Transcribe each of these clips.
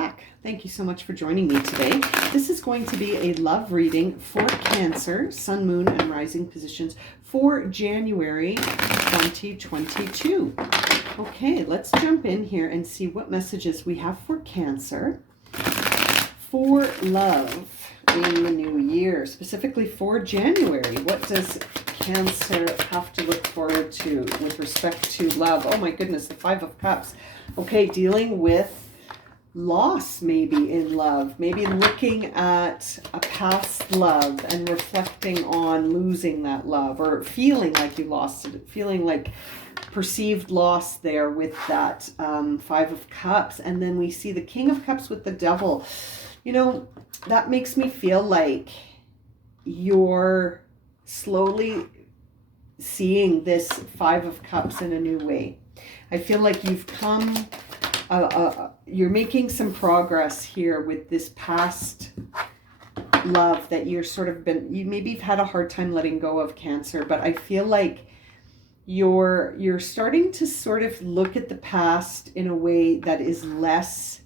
back. Thank you so much for joining me today. This is going to be a love reading for Cancer, Sun, Moon, and Rising positions for January 2022. Okay, let's jump in here and see what messages we have for Cancer for love in the new year, specifically for January. What does Cancer have to look forward to with respect to love? Oh my goodness, the Five of Cups. Okay, dealing with loss maybe in love, maybe looking at a past love and reflecting on losing that love, or feeling like you lost it, feeling like perceived loss there with that Five of Cups. And then we see the King of Cups with the Devil. You know, that makes me feel like you're slowly seeing this Five of Cups in a new way. I feel like you've come, you're making some progress here with this past love that you're sort of been, maybe you've had a hard time letting go of, Cancer, but I feel like you're starting to sort of look at the past in a way that is less,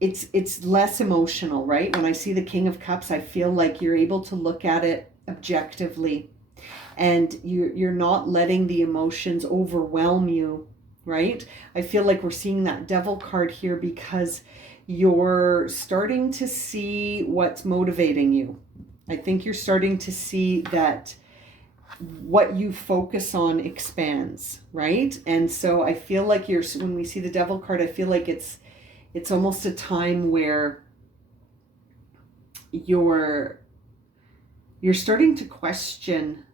it's less emotional, right? When I see the King of Cups, I feel like you're able to look at it objectively, and you're not letting the emotions overwhelm you, right? I feel like we're seeing that Devil card here because you're starting to see what's motivating you. I think you're starting to see that what you focus on expands, right? And so I feel like when we see the Devil card, I feel like it's almost a time where you're starting to question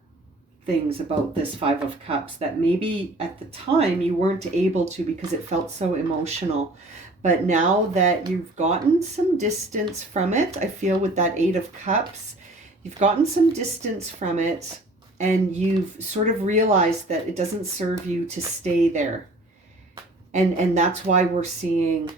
things about this Five of Cups that maybe at the time you weren't able to because it felt so emotional. But now that you've gotten some distance from it, I feel with that Eight of Cups, you've gotten some distance from it, and you've sort of realized that it doesn't serve you to stay there. And that's why we're seeing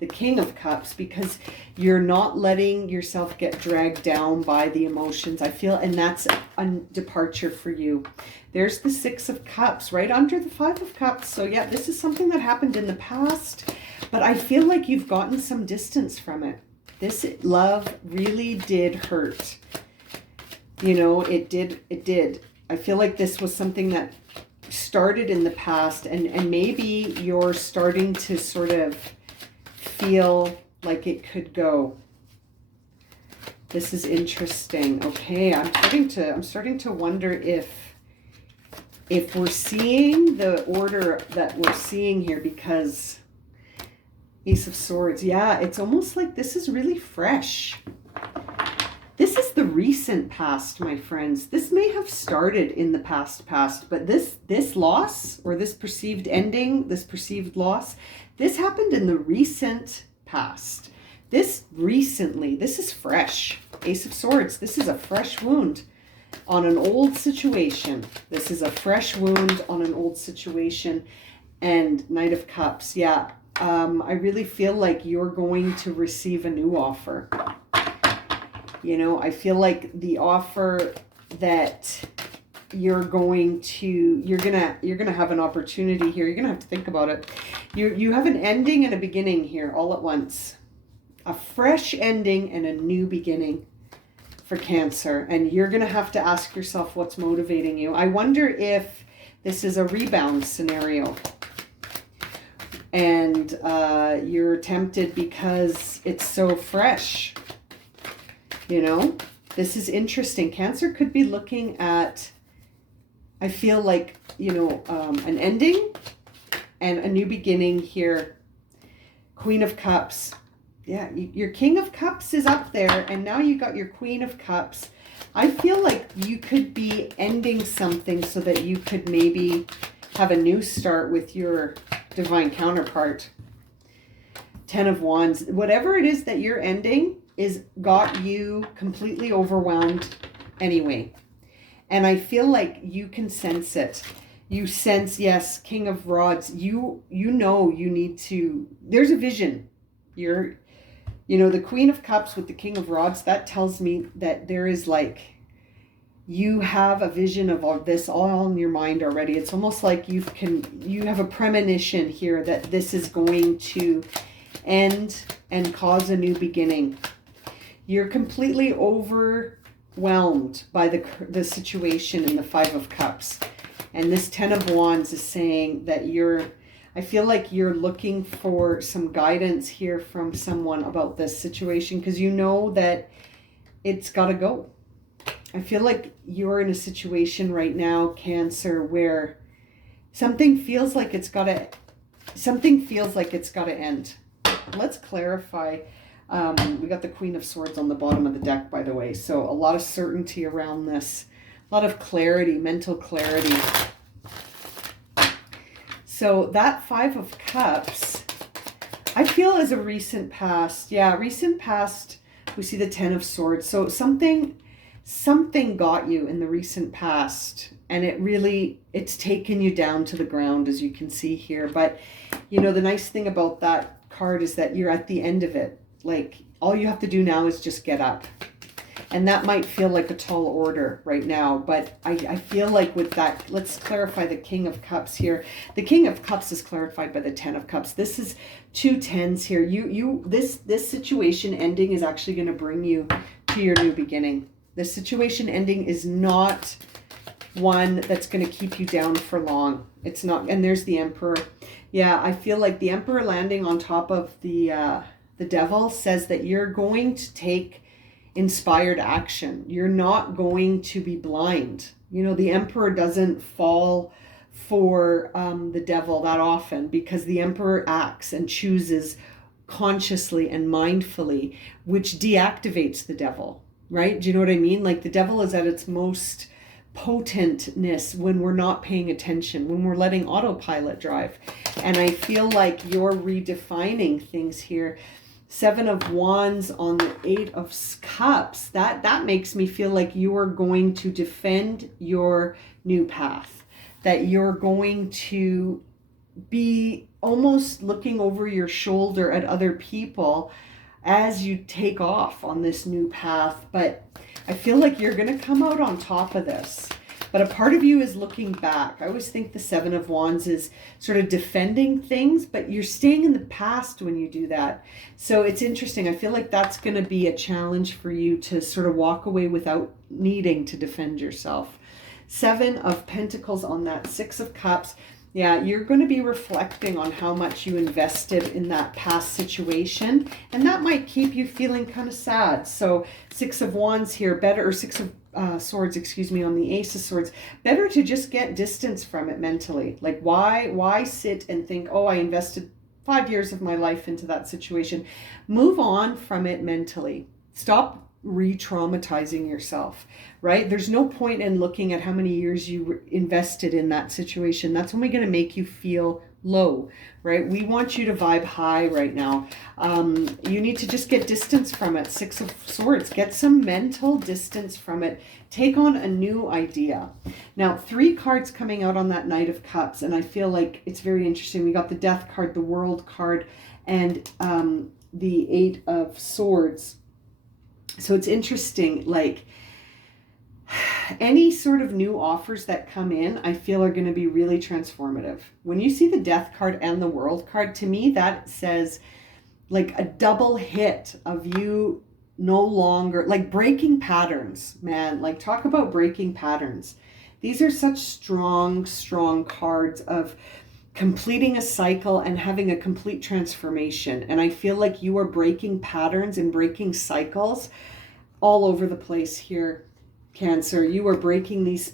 the King of Cups, because you're not letting yourself get dragged down by the emotions, I feel, and that's a departure for you. There's the Six of Cups right under the Five of Cups. So yeah, this is something that happened in the past, but I feel like you've gotten some distance from it. This love really did hurt. You know, it did. I feel like this was something that started in the past, and maybe you're starting to sort of feel like it could go. This is interesting. Okay, I'm starting to wonder if we're seeing the order that we're seeing here, because Ace of Swords, yeah, it's almost like this is really fresh. This is the recent past, my friends. This may have started in the past, but this loss, or this perceived ending, this perceived loss, this happened in the recent past. This is fresh. Ace of Swords, this is a fresh wound on an old situation. This is a fresh wound on an old situation. And Knight of Cups, yeah. I really feel like you're going to receive a new offer. You know, I feel like the offer that you're gonna have an opportunity here. You're gonna have to think about it. You have an ending and a beginning here all at once. A fresh ending and a new beginning for Cancer. And you're gonna have to ask yourself what's motivating you. I wonder if this is a rebound scenario, and you're tempted because it's so fresh. You know, this is interesting. Cancer could be looking at, I feel like, you know, an ending and a new beginning here. Queen of Cups. Yeah, your King of Cups is up there, and now you got your Queen of Cups. I feel like you could be ending something so that you could maybe have a new start with your divine counterpart. Ten of Wands. Whatever it is that you're ending is got you completely overwhelmed anyway. And I feel like you can sense it. You sense, yes, King of Rods, you know you need to, there's a vision. You know, the Queen of Cups with the King of Rods, that tells me that there is like, you have a vision of all this all in your mind already. It's almost like you have a premonition here that this is going to end and cause a new beginning. You're completely overwhelmed by the situation in the Five of Cups. And this Ten of Wands is saying that I feel like you're looking for some guidance here from someone about this situation, because you know that it's got to go. I feel like you're in a situation right now, Cancer, where something feels like it's got to end. Let's clarify. We got the Queen of Swords on the bottom of the deck, by the way. So a lot of certainty around this, a lot of clarity, mental clarity. So that Five of Cups, I feel is a recent past. Yeah, recent past. We see the Ten of Swords. So something got you in the recent past, and it's taken you down to the ground, as you can see here. But you know, the nice thing about that card is that you're at the end of it. Like, all you have to do now is just get up. And that might feel like a tall order right now, but I feel like with that, let's clarify the King of Cups here. The King of Cups is clarified by the Ten of Cups. This is two tens here. This situation ending is actually going to bring you to your new beginning. This situation ending is not one that's going to keep you down for long. It's not. And there's the Emperor. Yeah, I feel like the Emperor landing on top of the Devil says that you're going to take inspired action. You're not going to be blind. You know, the Emperor doesn't fall for the Devil that often, because the Emperor acts and chooses consciously and mindfully, which deactivates the Devil, right? Do you know what I mean? Like, the Devil is at its most potentness when we're not paying attention, when we're letting autopilot drive. And I feel like you're redefining things here. Seven of Wands on the Eight of Cups, that makes me feel like you are going to defend your new path, that you're going to be almost looking over your shoulder at other people as you take off on this new path. But I feel like you're going to come out on top of this. But a part of you is looking back. I always think the Seven of Wands is sort of defending things, but you're staying in the past when you do that. So it's interesting. I feel like that's going to be a challenge for you to sort of walk away without needing to defend yourself. Seven of Pentacles on that Six of Cups. Yeah, you're going to be reflecting on how much you invested in that past situation, and that might keep you feeling kind of sad. So Six of Wands here, or Six of Swords, excuse me, on the Ace of Swords. Better to just get distance from it mentally. Like, why sit and think, oh, I invested 5 years of my life into that situation. Move on from it mentally. Stop re-traumatizing yourself, right? There's no point in looking at how many years you invested in that situation. That's only going to make you feel low, right? We want you to vibe high right now. You need to just get distance from it. Six of Swords, get some mental distance from it. Take on a new idea. Now, 3 cards coming out on that Knight of Cups, and I feel like it's very interesting. We got the Death card, the World card, and the Eight of Swords. So it's interesting, like, any sort of new offers that come in, I feel are going to be really transformative. When you see the Death card and the World card, to me, that says like a double hit of you no longer, like, breaking patterns, man. Like, talk about breaking patterns. These are such strong, strong cards of completing a cycle and having a complete transformation. And I feel like you are breaking patterns and breaking cycles all over the place here, Cancer. You are breaking these,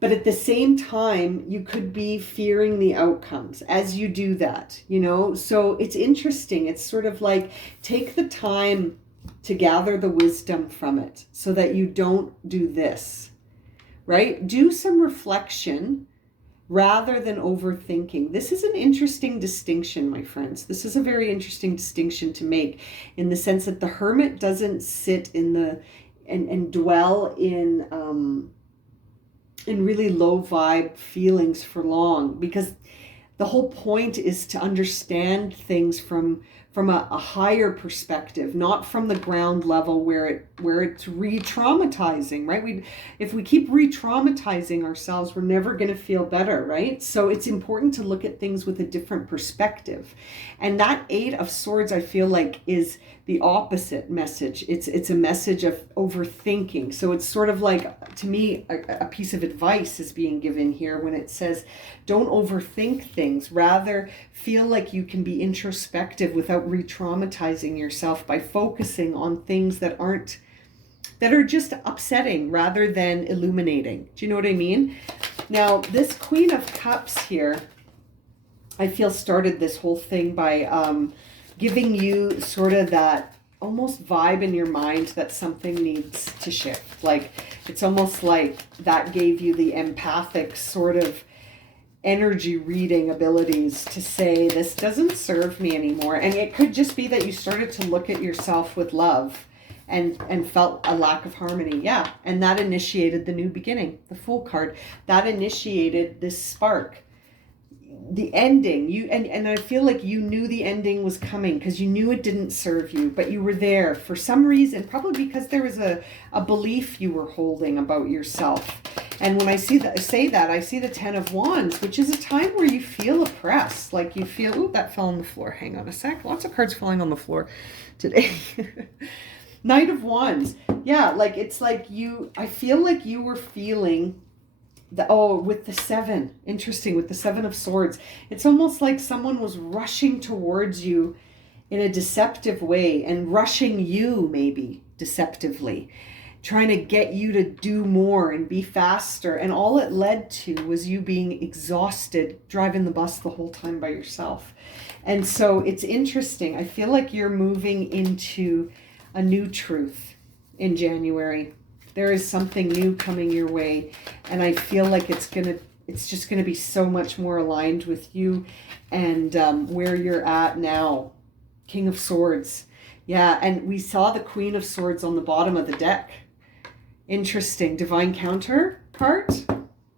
but at the same time, you could be fearing the outcomes as you do that, you know? So it's interesting. It's sort of like, take the time to gather the wisdom from it so that you don't do this, right? Do some reflection rather than overthinking. This is an interesting distinction, my friends. This is a very interesting distinction to make, in the sense that the Hermit doesn't sit in the and dwell in really low vibe feelings for long, because the whole point is to understand things from a higher perspective, not from the ground level where it's re-traumatizing, right? If we keep re-traumatizing ourselves, we're never going to feel better, right? So it's important to look at things with a different perspective. And that Eight of Swords, I feel like, is the opposite message. It's a message of overthinking. So it's sort of like, to me, a piece of advice is being given here when it says, don't overthink things. Rather, feel like you can be introspective without re-traumatizing yourself by focusing on things that are just upsetting rather than illuminating. Do you know what I mean? Now, this Queen of Cups here, I feel started this whole thing by giving you sort of that almost vibe in your mind that something needs to shift. Like, it's almost like that gave you the empathic sort of energy reading abilities to say, this doesn't serve me anymore. And it could just be that you started to look at yourself with love and felt a lack of harmony. Yeah. And that initiated the new beginning, the Fool card. That initiated this spark. The ending, and I feel like you knew the ending was coming because you knew it didn't serve you, but you were there for some reason, probably because there was a belief you were holding about yourself. And when I see that, I see the Ten of Wands, which is a time where you feel oppressed, like you feel, ooh, that fell on the floor. Hang on a sec. Lots of cards falling on the floor today. Knight of Wands. Yeah, like it's like I feel like you were feeling with the Seven. Interesting, with the Seven of Swords. It's almost like someone was rushing towards you in a deceptive way and rushing you maybe deceptively, trying to get you to do more and be faster. And all it led to was you being exhausted, driving the bus the whole time by yourself. And so it's interesting. I feel like you're moving into a new truth in January. There is something new coming your way, and I feel like it's just gonna be so much more aligned with you and where you're at now. King of Swords. Yeah, and we saw the Queen of Swords on the bottom of the deck. Interesting. Divine counterpart?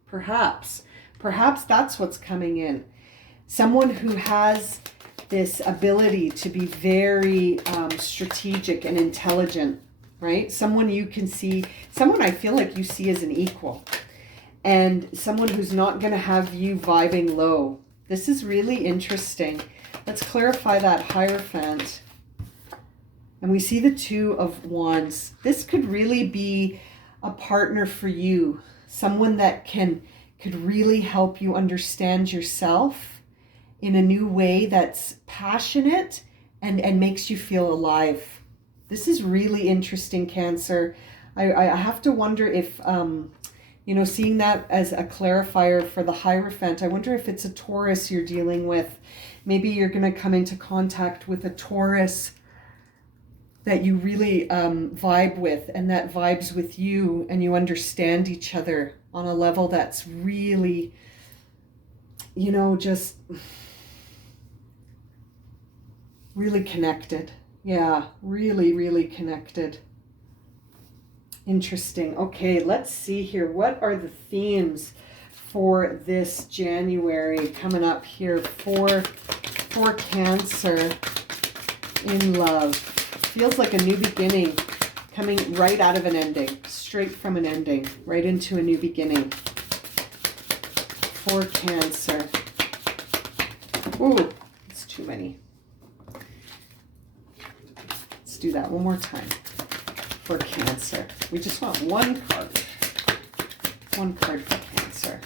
Perhaps that's what's coming in. Someone who has this ability to be very strategic and intelligent, right? Someone you can see, someone I feel like you see as an equal, and someone who's not going to have you vibing low. This is really interesting. Let's clarify that Hierophant. And we see the Two of Wands. This could really be a partner for you, someone that could really help you understand yourself in a new way that's passionate and makes you feel alive. This is really interesting, Cancer. I have to wonder if, seeing that as a clarifier for the Hierophant, I wonder if it's a Taurus you're dealing with. Maybe you're going to come into contact with a Taurus that you really vibe with, and that vibes with you, and you understand each other on a level that's really, just really connected. Yeah, really, really connected. Interesting. Okay, let's see here. What are the themes for this January coming up here for Cancer in love? Feels like a new beginning coming right out of an ending, straight from an ending, right into a new beginning for Cancer. Ooh, it's too many. Let's do that one more time for Cancer. We just want one card. One card for Cancer.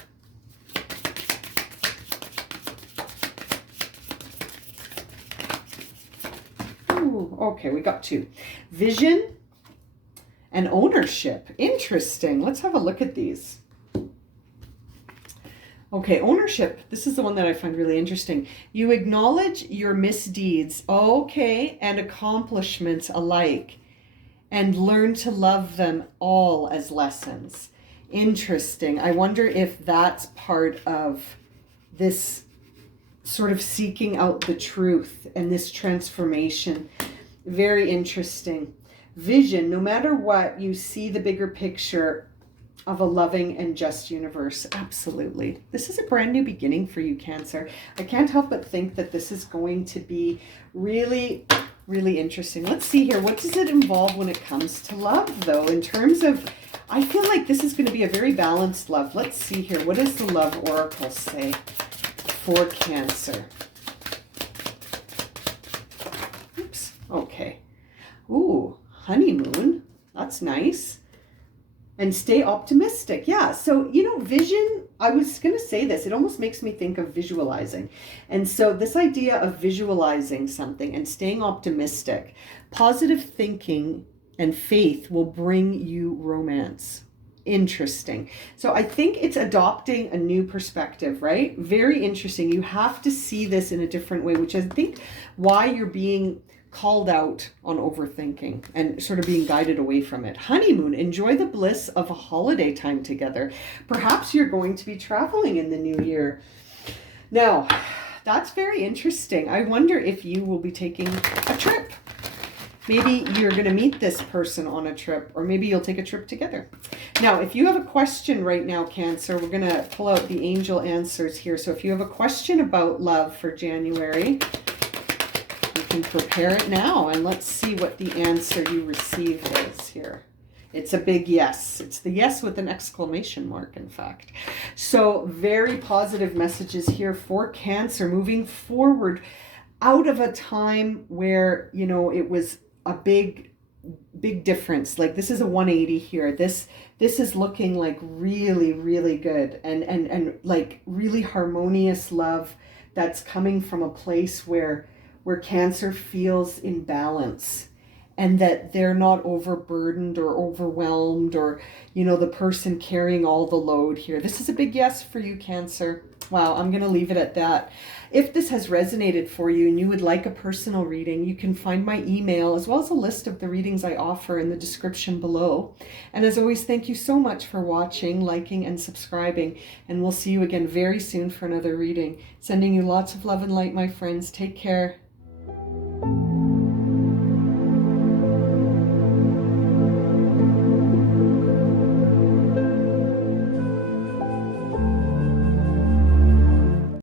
Ooh, okay, we got two. Vision and ownership. Interesting. Let's have a look at these. Okay, ownership. This is the one that I find really interesting. You acknowledge your misdeeds, okay, and accomplishments alike, and learn to love them all as lessons. Interesting. I wonder if that's part of this sort of seeking out the truth and this transformation. Very interesting. Vision. No matter what, you see the bigger picture of a loving and just universe. Absolutely. This is a brand new beginning for you, Cancer. I can't help but think that this is going to be really, really interesting. Let's see here. What does it involve when it comes to love, though? In terms of, I feel like this is going to be a very balanced love. Let's see here. What does the love oracle say for Cancer? Oops. Okay. Ooh, honeymoon. That's nice. And stay optimistic. Yeah. So, you know, vision, I was going to say this, it almost makes me think of visualizing. And so this idea of visualizing something and staying optimistic, positive thinking and faith will bring you romance. Interesting. So I think it's adopting a new perspective, right? Very interesting. You have to see this in a different way, which I think why you're being called out on overthinking and sort of being guided away from it. Honeymoon, enjoy the bliss of a holiday time together. Perhaps you're going to be traveling in the new year. Now, that's very interesting. I wonder if you will be taking a trip. Maybe you're going to meet this person on a trip, or maybe you'll take a trip together. Now, if you have a question right now, Cancer, we're going to pull out the angel answers here. So if you have a question about love for January, prepare it now, and let's see what the answer you receive is here. It's a big yes. It's the yes with an exclamation mark, in fact. So very positive messages here for Cancer, moving forward out of a time where, you know, it was a big difference. Like this is a 180 here. This is looking like really, really good and like really harmonious love that's coming from a place where Cancer feels in balance, and that they're not overburdened or overwhelmed, or, you know, the person carrying all the load here. This is a big yes for you, Cancer. Wow, I'm going to leave it at that. If this has resonated for you and you would like a personal reading, you can find my email as well as a list of the readings I offer in the description below. And as always, thank you so much for watching, liking, and subscribing. And we'll see you again very soon for another reading. Sending you lots of love and light, my friends. Take care.